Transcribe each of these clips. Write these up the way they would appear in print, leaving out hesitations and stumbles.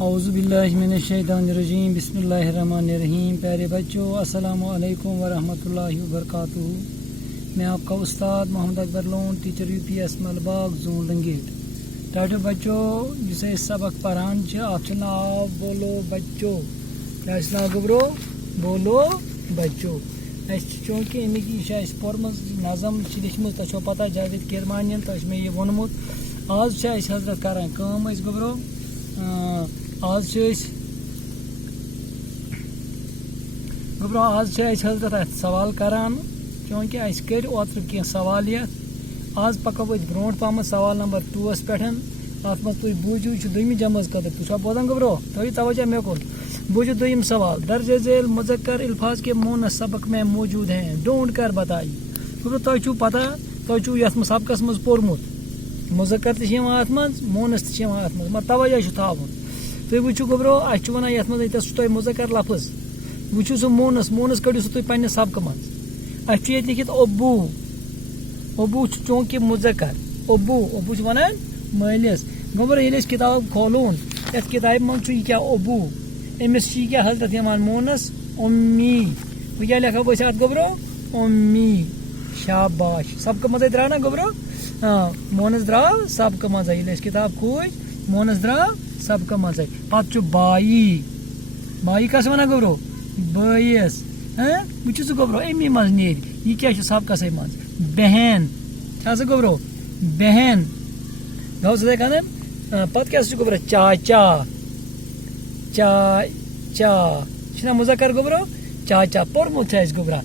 اعوذ باللہ من الشیطان الرجیم بسم اللہ الرحمن الرحیم. پیارے بچوں السلام علیکم ورحمۃ اللہ وبرکاتہ. میں آپ کا استاد Mohammad Akbar Lone, teacher UPS Malbagh zone Langate. Doctor بچوں جسے سبق پران آپ ناو بولو بچو. کیا ناو گبرو بولو بچو. چونکہ امیک یہ پورم نظم لکھمت تہ پتہ جاوید کرمانین تہ میں یہ وونمت. آج حضرت کران کام گبرو آج گبرو آج حضرت سوال کران چونکہ اس کر اوتر کی سوالیت. آج پکو برونٹ پہم سوال نمبر 2 پہ. ات مز تھی بوجو دویمہ جمع قدر تھی بوزان گبرو تھی توجہ مے کن. بوجو دویم سوال. درج ذیل مذکر الفاظ کے مونس سبق میں موجود ہیں, ڈھونڈ کر بتائیے. گبرو تھی پتہ تھی یت سبقس مز پورمت مذکر تہ ات مز مونس تہ ات مز مگر توجہ تھاون. تھی وچو گبرو اس ونان یت مز سہ مذکر لفظ وچو سہ مونس کڑو سہ تھی پنہ سبقہ مز. اس یہ لکھت ابو. ابو چونکہ مذکر ابو ونان مالس. گبرو یل کتاب کھولون یت کتاب من یہ کیا ابو امس کیا حضرت مونس امی. وہ کیا لکھو ات گبرو امی. شاباش. سبقہ مز درا نا گبرو مونس درا سبقہ مز. یل کتاب کھوج مونس درا سبقہ مز. پتہ بائی. بائی کس ونان گبرو بٲیس. وچو سہ گبرو امی مز نیر. یہ کیا سبقس مز بہن. سہ گبرو بہن گو سہ کھانا. پتہ کیا گبرو چاچا. چاچا چھنا مذکر گبرو چاچا. پورمت گبرا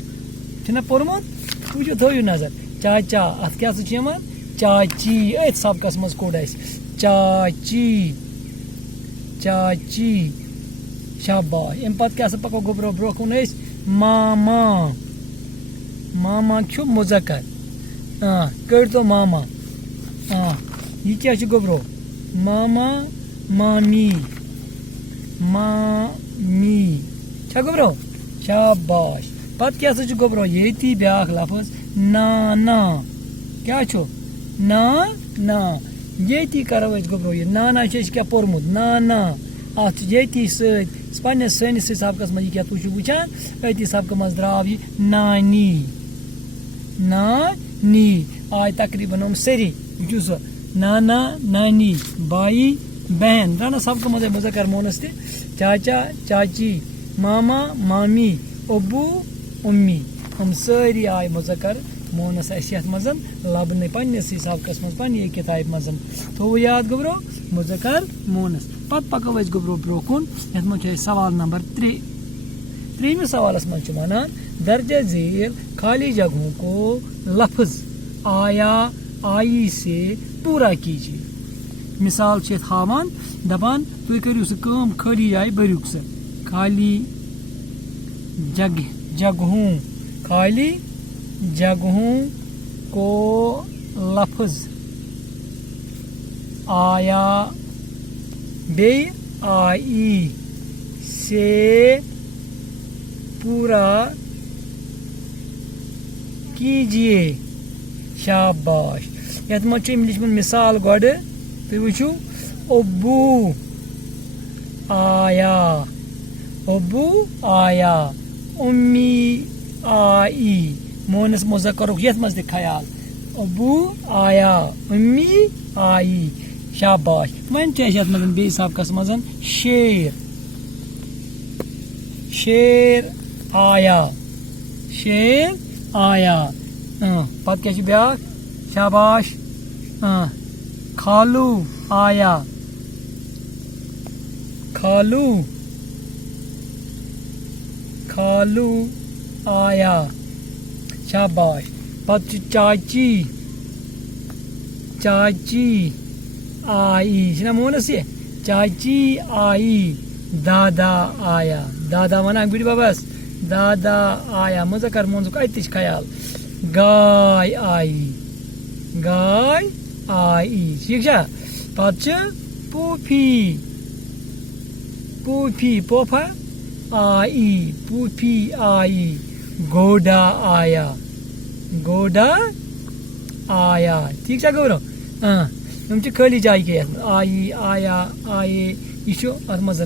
چھنا پورمت. وچو تھو نظر چاچا. ات کیا چاچی. ات سبقس مز کوڑ اس چاچی. چاچی شاباش. ام پتہ کیا پکو گبرو برو کن ماما. ماما چھو مذکر کڑ تو ماما. یہ کیا گبرو ماما مامی. مامی چھا گبرو شاباش. پتہ کیا گبرو یہ بیاکھ لفظ نانا. کیا چھو نانا. یہ کرو گبرو یہ نانا کیا پورمت نانا. ات یہ ست پنس سنس سبقس مز کیا تھی وچان اتی سبقہ مز درو یہ نانی. نانی آئی تقریباً سری وچو سہ نانا نانی بائی بہن درا سبقہ مز مذکر مونس تہ. چاچا چاچی ماما مامی ابو امی ہم ساری آئی مذکر مونس اس یت مز لبن پنس سبقس مز پنہ کتاب مز. تو یاد گبرو مذکر مونس. پتہ پکو گبرو برو کن یت مجھ سوال نمبر 3. 3 سوالس مجھ ونان درجہ ذیل خالی جگہوں کو لفظ آیا آئی سے پورا کیجیے. مثال ہاوان دپان تھی کرو سہ کام خالی جائے بریو سہ. خالی جگہوں خالی جگہوں کو لفظ آیا بے آئی سے پورا کیجیے. شاباش. یت مجھ لکھمت مثال گوڑ تھی وچو ابو آیا. ابو آیا امی آئی. مونس مذکر یت مز تہ خیال ابو آیا امی آئی. شاباش. ون یت مز بیس سبقس مز شیر. شیر آیا. شیر آیا. پتہ کیا بیاکھ شاباش کھالو آیا. کھالو کھالو آیا. شاباش. پتہ چاچی. چاچی آئی. چھنا مونس یہ چاچی آئی. دادا آیا. دادا ونان بڑی بابس دادا آیا مذکر مونس اتھ خیال. گائے آئی. گائے آئی. ٹھیک چھا. پتہ پوپھی. پوپھی پوپھا آئی. پوپھی آئی. گوڈا آیا. گوڈا آیا. ٹھیک چھا گبرو. خالی جائے کے آئی آیا آئے یہ ات مز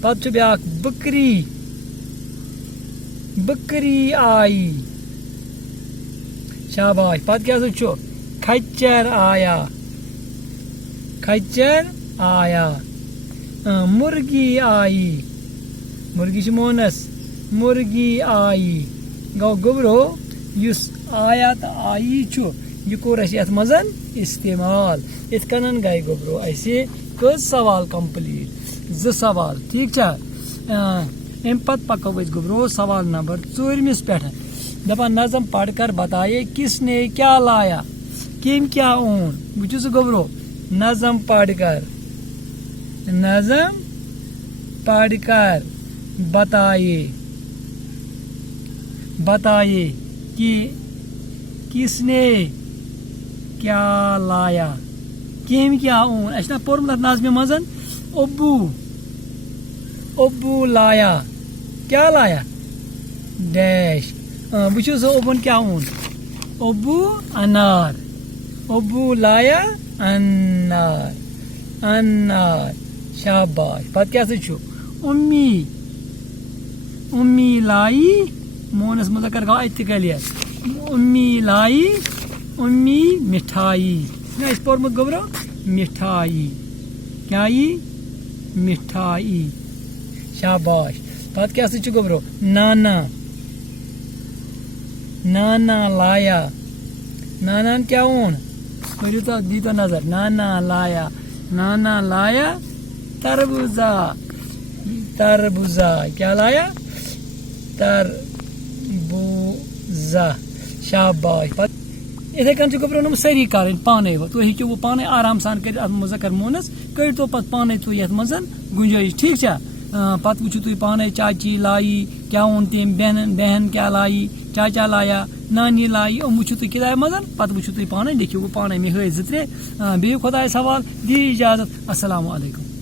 پتہ بیاکھ بکری بکری آئی شاباش پتہ کیا سا کھچر آیا کھچر آیا مرغی آئی مرغی مونس مرغی آئی گو گبرو اس آیا تو آئی یہ کور اس یت مز استعمال ات کنن گئی گبرو اسے کز سوال کمپلیٹ 2 سوال ٹھیک چھا ام پت پکو اس گبرو سوال نمبر 4 پہ دپان نظم پڑھ کر بتائیے کس نے کیا لایا کم کیا اون وچو سہ گبرو نظم پڑھ کر بتائیے کہ کس نے کیا لایا کم کیا اون اس نا پورمت نظم مز ابو لایا کیا لایا ڈیش وچو سا اوبن کیا اون ابو انار ابو لایا انار شاباش پتہ کیا سا امی لائی مونس مذکر گو ات کلیئر امی لائی امی مٹھائی اس پورمت گبرو مٹھائی کیا یہ مٹھائی شاباش پتہ کیا سا گبرو نانا لایا نانان کیا اون پڑھو تو دی تو نظر نانا لایا تربوزہ کیا لایا تربوزہ شاباش اتھے کن گبرو نم سری کریں پانے تھی ہیکو وہ پانے آرام سان کر مذکر مونس کر تو پتہ پانے تھی یت مز گنجائش ٹھیک چھا پتہ وچو تھی پانے چاچی لائی کیا اون تم بہن کیا لائی چاچا لایا نانی لائی ام وچو تھی کتاب مز پتہ وچو تھی پانے لکھو وہ پانے مے ہائی 2 3 بیٚیہِ خۄدایَس حوالہٕ دی اجازت السلام علیکم